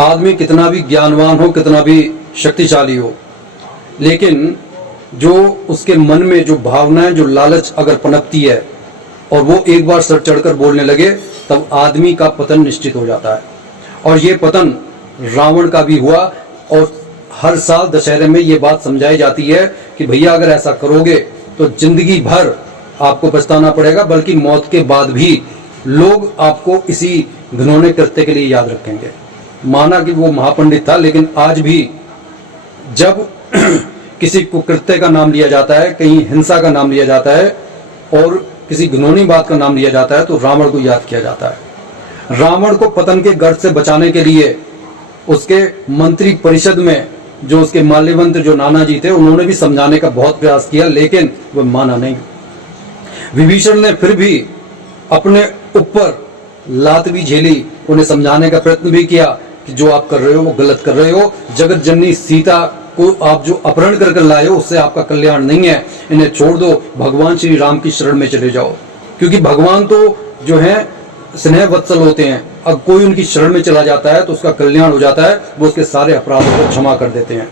आदमी कितना भी ज्ञानवान हो, कितना भी शक्तिशाली हो, लेकिन जो उसके मन में जो भावनाएं, जो लालच अगर पनपती है और वो एक बार सर चढ़कर बोलने लगे, तब आदमी का पतन निश्चित हो जाता है। और ये पतन रावण का भी हुआ। और हर साल दशहरे में ये बात समझाई जाती है कि भैया अगर ऐसा करोगे तो जिंदगी भर आपको पछताना पड़ेगा, बल्कि मौत के बाद भी लोग आपको इसी घिनौने कृत्य के लिए याद रखेंगे। माना कि वो महापंडित था, लेकिन आज भी जब किसी कुकृत्य का नाम लिया जाता है, कहीं हिंसा का नाम लिया जाता है और किसी घिनौनी बात का नाम लिया जाता है, तो रावण को याद किया जाता है। रावण को पतन के गर्त से बचाने के लिए उसके मंत्री परिषद में जो उसके माल्यवंत जो नाना जी थे, उन्होंने भी समझाने का बहुत प्रयास किया, लेकिन वह माना नहीं। विभीषण ने फिर भी अपने ऊपर लात भी झेली, उन्हें समझाने का प्रयत्न भी किया कि जो आप कर रहे हो वो गलत कर रहे हो। जगत जननी सीता को आप जो अपहरण कर लाए हो, उससे आपका कल्याण नहीं है, इन्हें छोड़ दो, भगवान श्री राम की शरण में चले जाओ। क्योंकि भगवान तो जो है स्नेह वत्सल होते हैं, अब कोई उनकी शरण में चला जाता है तो उसका कल्याण हो जाता है, वो उसके सारे अपराधों को क्षमा कर देते हैं।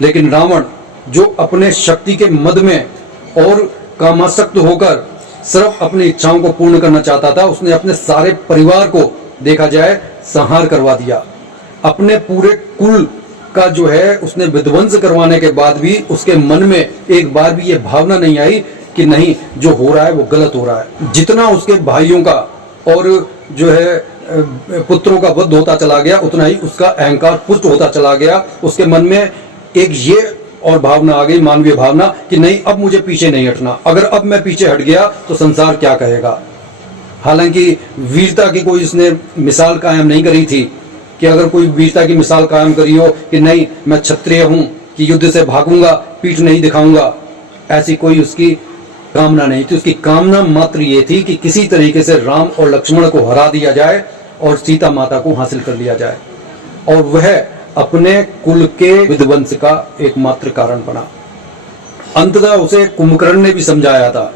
लेकिन रावण जो अपने शक्ति के मद में और कामासक्त होकर सिर्फ अपनी इच्छाओं को पूर्ण करना चाहता था, उसने अपने सारे परिवार को देखा जाए संहार करवा दिया। अपने पूरे कुल का जो है उसने विध्वंस करवाने के बाद भी उसके मन में एक बार भी ये भावना नहीं आई कि नहीं, जो हो रहा है वो गलत हो रहा है। जितना उसके भाइयों का और जो है पुत्रों का वध होता चला गया, उतना ही उसका अहंकार पुष्ट होता चला गया। उसके मन में एक ये और भावना आ गई, मानवीय भावना, कि नहीं, अब मुझे पीछे नहीं हटना, अगर अब मैं पीछे हट गया तो संसार क्या कहेगा। हालांकि वीरता की कोई इसने मिसाल कायम नहीं करी थी कि अगर कोई वीरता की मिसाल कायम करी हो कि नहीं मैं क्षत्रिय हूं कि युद्ध से भागूंगा, पीठ नहीं दिखाऊंगा, ऐसी कोई उसकी कामना नहीं थी। उसकी कामना मात्र ये थी कि किसी तरीके से राम और लक्ष्मण को हरा दिया जाए और सीता माता को हासिल कर लिया जाए, और वह अपने कुल के विध्वंस का एकमात्र कारण बना। अंततः उसे कुंभकर्ण ने भी समझाया था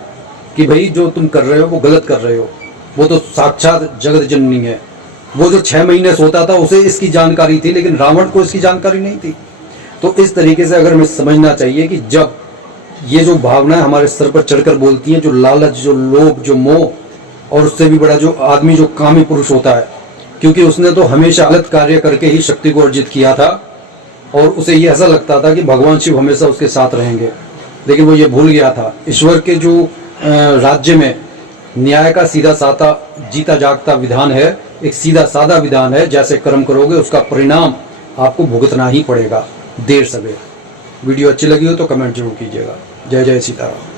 कि भाई जो तुम कर रहे हो वो गलत कर रहे हो, वो तो साक्षात जगत जननी है। वो जो 6 महीने सोता था उसे इसकी जानकारी थी, लेकिन रावण को इसकी जानकारी नहीं थी। तो इस तरीके से अगर हमें समझना चाहिए कि जब ये जो भावनाएं हमारे सर पर चढ़कर बोलती हैं, जो लालच, जो लोभ, जो मोह, और उससे भी बड़ा जो आदमी जो कामी पुरुष होता है, क्योंकि उसने तो हमेशा गलत कार्य करके ही शक्ति को अर्जित किया था और उसे ये ऐसा लगता था कि भगवान शिव हमेशा उसके साथ रहेंगे, लेकिन वो ये भूल गया था ईश्वर के जो राज्य में न्याय का सीधा साधा जीता जागता विधान है, एक सीधा साधा विधान है। जैसे कर्म करोगे उसका परिणाम आपको भुगतना ही पड़ेगा, देर सवेर। वीडियो अच्छी लगी हो तो कमेंट जरूर कीजिएगा। जय जय सीताराम।